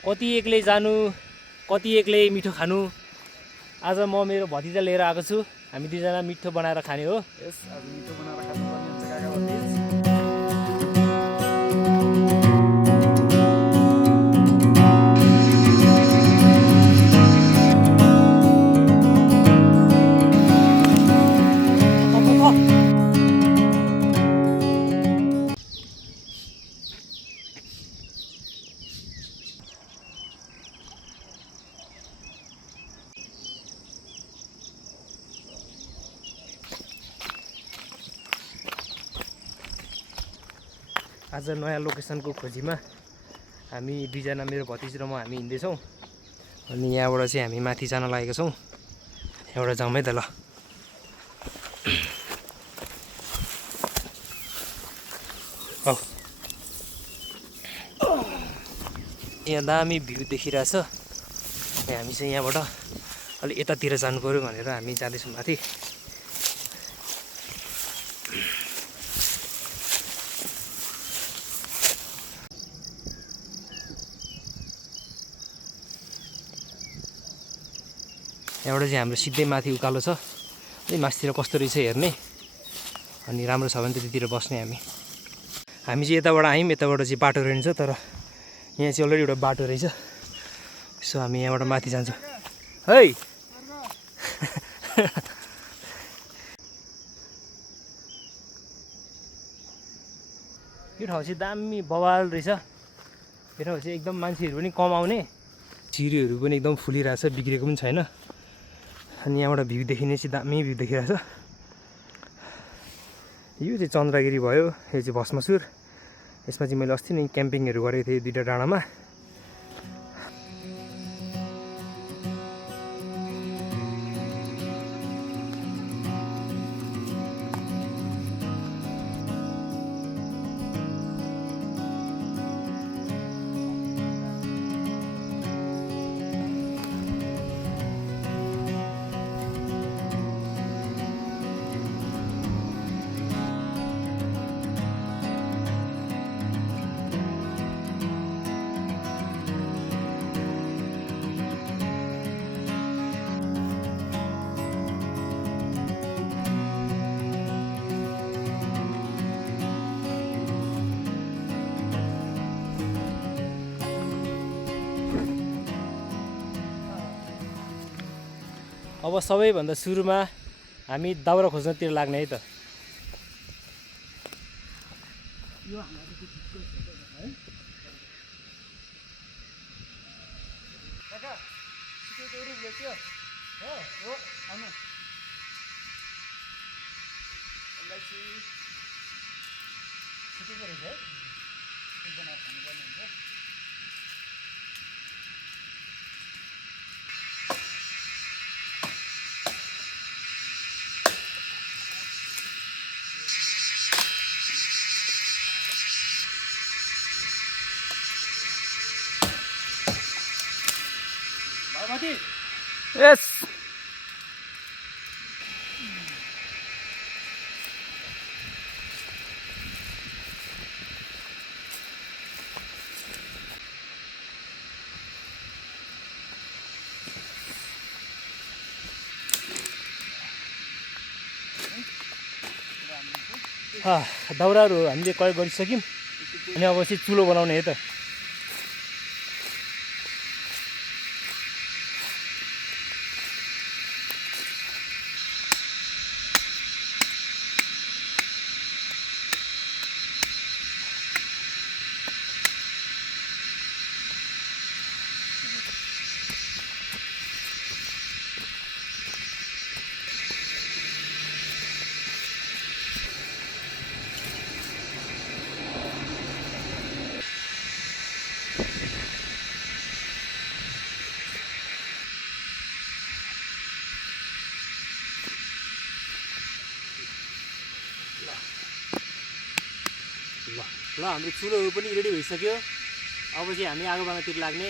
कति एक्लै जानु, कति एक्लै मिठो खानु। आज म मेरो भतिजा लिएर आएको छु। हामी दुईजना मिठो बनाएर खाने हो। यस, आज मिठो बनाएर खानुपर्ने हुन्छ काका भतिज। आज नयाँ लोकेसनको खोजीमा हामी दुईजना मेरो भतिज र म हामी हिँड्दैछौँ। अनि यहाँबाट चाहिँ हामी माथि जान लागेको छौँ। यहाँबाट जाउँ है त ल। औ यहाँ दामी भ्यू देखिरहेछ। हामी चाहिँ यहाँबाट अलि यतातिर जानु पर्यो भनेर हामी जाँदैछौँ माथि। यहाँबाट चाहिँ हाम्रो सिधै माथि उकालो छ। माथितिर कस्तो रहेछ हेर्ने। अनि राम्रो छ भने त्यतितिर बस्ने हामी चाहिँ यताबाट आयौँ। यताबाट चाहिँ बाटो रहन्छ, तर यहाँ चाहिँ अलरेडी एउटा बाटो रहेछ। सो हामी यहाँबाट माथि जान्छौँ है। यो ठाउँ चाहिँ दामी बवाल रहेछ। यो ठाउँ चाहिँ एकदम मान्छेहरू पनि कम आउने, सिँढीहरू पनि एकदम फुलिरहेछ, बिग्रेको पनि छैन। अनि यहाँबाट भ्यू देखिने चाहिँ दामी भ्यू देखिरहेछ। यो चाहिँ चन्द्रगिरी भयो, यो चाहिँ भस्मासुर। यसमा चाहिँ मैले अस्ति नै क्याम्पिङहरू गरेको थिएँ दुईवटा डाँडामा। अब सबैभन्दा सुरुमा हामी दाउरा खोज्नतिर लाग्ने है त। यस, दाउराहरू हामीले कलेक्ट गरिसक्यौँ। अनि अब चाहिँ चुलो बनाउने है त। ल हाम्रो चुलोहरू पनि रेडी भइसक्यो। अब चाहिँ हामी आगो बाल्नतिर लाग्ने।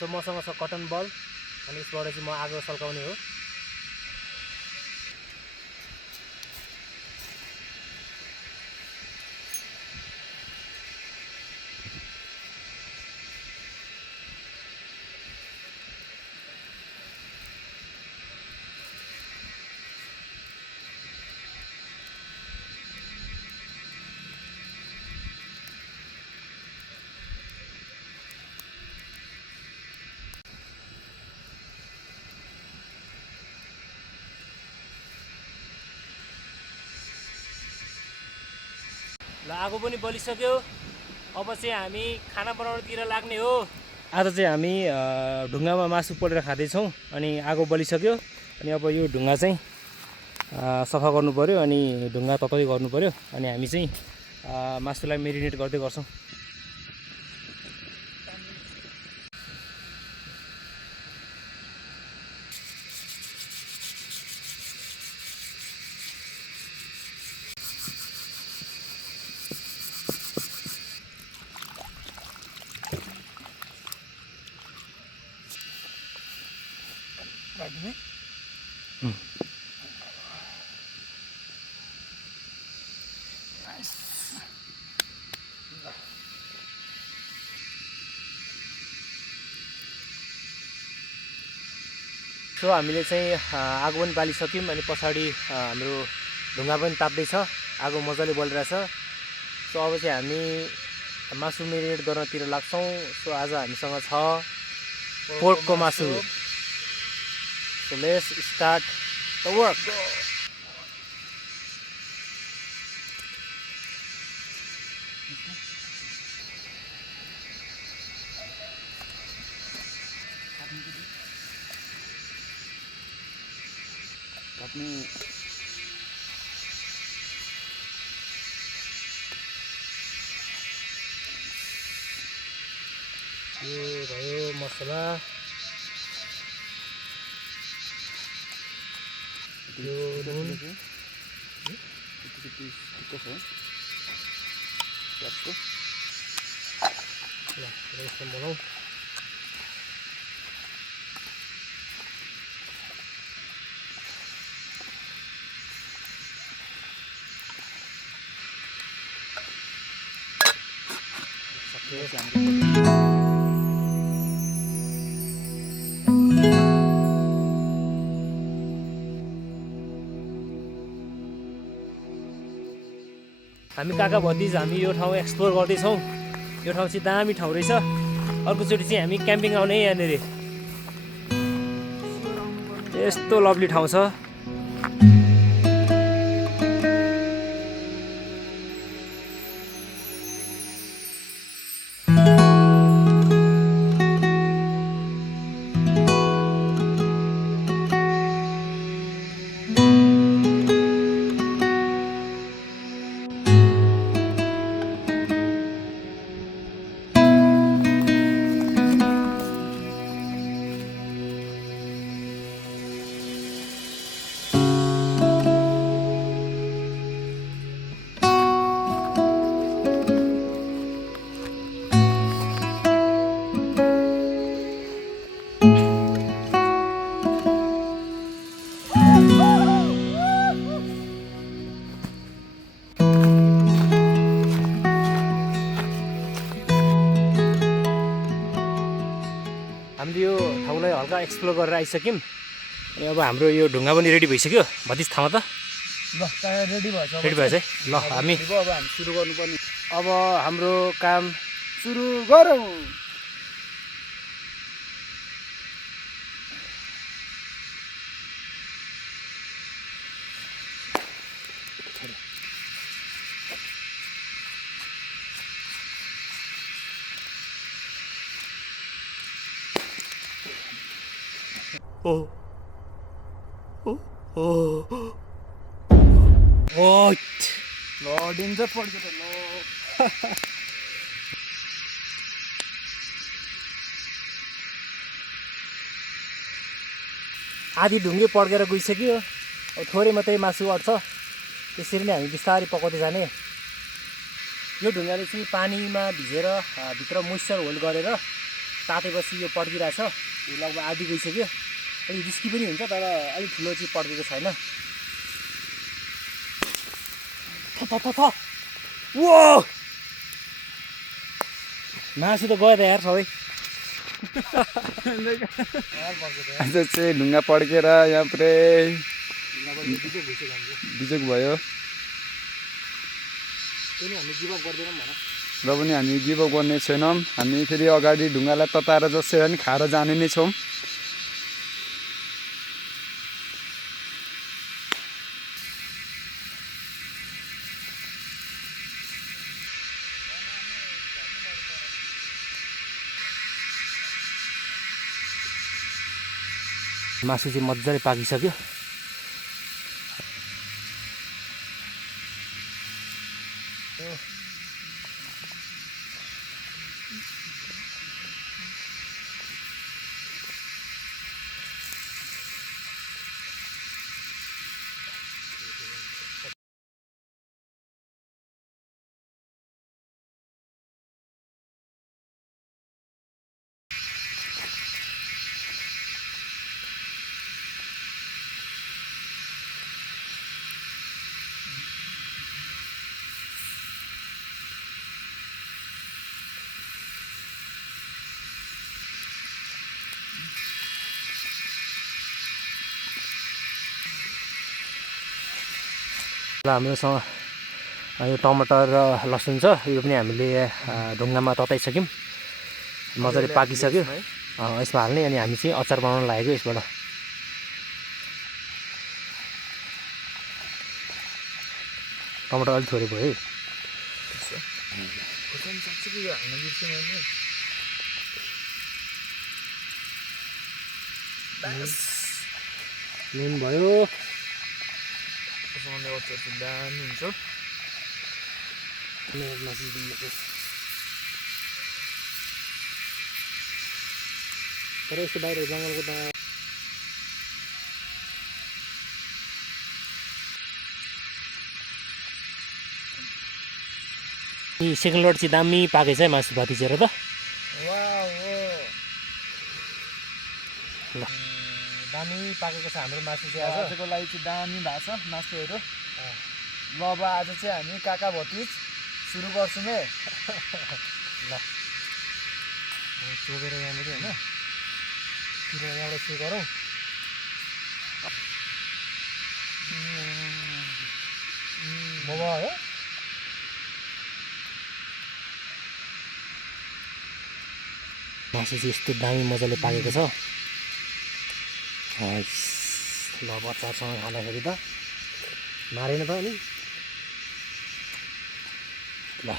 सो मसँग छ कटन बल अनि यसबाट चाहिँ म आगो सल्काउने हो। ल आगो पनि बलिसक्यो। अब चाहिँ हामी खाना बनाउनतिर लाग्ने हो। आज चाहिँ हामी ढुङ्गामा मासु पोलेर खाँदैछौँ अनि आगो बलिसक्यो। अनि अब यो ढुङ्गा चाहिँ सफा गर्नु पऱ्यो अनि ढुङ्गा तताई गर्नु पऱ्यो अनि हामी चाहिँ मासुलाई मेरिनेट गर्दै गर्छौँ। सो हामीले चाहिँ आगो पनि बालिसक्यौँ अनि पछाडि हाम्रो ढुङ्गा पनि ताप्दैछ, आगो मजाले बलिरहेछ। सो अब चाहिँ हामी मासु मेरिनेट गर्नतिर लाग्छौँ। सो आज हामीसँग छ पोर्कको मासु। So let's start the work. यो भयो मसला, यो नुन, यसो बनाऊ। हामी काका भतिज हामी यो ठाउँ एक्सप्लोर गर्दैछौँ। यो ठाउँ चाहिँ दामी ठाउँ रहेछ। अर्कोचोटि चाहिँ हामी क्याम्पिङ आउने है यहाँनिर। यस्तो लभली ठाउँ छ। हामीले यो ठाउँलाई हल्का एक्सप्लोर गरेर आइसक्यौँ। अनि अब हाम्रो यो ढुङ्गा पनि रेडी भइसक्यो। भतिज थामा त ल रेडी भएछ। रेडी भएछ है। ल हामी अब हामी सुरु गर्नुपर्ने। अब हाम्रो काम सुरु गरौँ। ल डेन्जर पड्क्यो त ल। आधी ढुङ्गे पड्केर गइसक्यो। अब थोरै मात्रै मासु अट्छ। त्यसरी नै हामी बिस्तारै पकाउँदै जाने। यो ढुङ्गाले चाहिँ पानीमा भिजेर भित्र मोइस्चर होल्ड गरेर तातेपछि यो पड्किरहेछ, यो लगभग आधी गइसक्यो। अलिक रिस्की पनि हुन्छ, तर अलिक ठुलो चाहिँ पड्केको छैन। वो मासु त गयो त यार सबै। आज चाहिँ ढुङ्गा पड्केर यहाँ पुरै बिजोक भयो। र पनि हामी गिभअप गर्ने छैनौँ। हामी फेरि अगाडि ढुङ्गालाई तताएर जसरी पनि खाएर जाने नै छौँ। मासु चाहिँ मजाले पाकिसक्यो। र हाम्रोसँग यो टमाटर र लसुन छ, यो पनि हामीले ढुङ्गामा तताइसक्यौँ, मजाले पाकिसक्यो। यसमा हाल्ने, अनि हामी चाहिँ अचार बनाउन लागेको यसबाट। टमाटर अलिक थोरै भयो है। नुन भयो, दामी हुन्छ। तर यस्तो बाहिर जङ्गलको त सेकेन्ड लोड चाहिँ दामी पाकेछ है मासु भतिजेर त। ल दामी पाकेको छ हाम्रो मासु चाहिँ आजको लागि चाहिँ दामी भएको छ मासुहरू। ल अब आज चाहिँ हामी काका भतिज सुरु गर्छौँ है। ल चोबेर यहाँनिर होइन, यहाँबाट सुरु गरौँ। मोमो है मासु चाहिँ यस्तो दामी मजाले पाकेको छ। ल अचारसँग खाँदाखेरि त मारेन त अनि। ल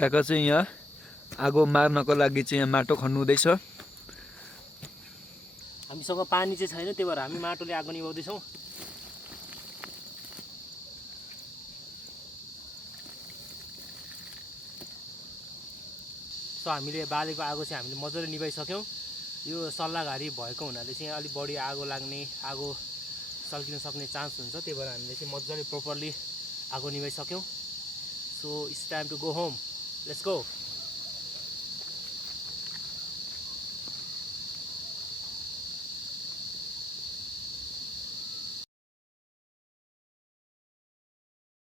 काका चाहिँ यहाँ आगो मार्नको लागि चाहिँ यहाँ माटो खन्नु हुँदैछ। हामीसँग पानी चाहिँ छैन, त्यही भएर हामी माटोले आगो निभाउँदैछौँ। सो हामीले बालेको आगो चाहिँ हामीले मजाले निभाइसक्यौँ। यो सल्लाहघारी भएको हुनाले चाहिँ अलिक बढी आगो लाग्ने, आगो सल्किन सक्ने चान्स हुन्छ, त्यही भएर हामीले चाहिँ मजाले प्रोपरली आगो निभाइसक्यौँ। So it's time to go home, let's go.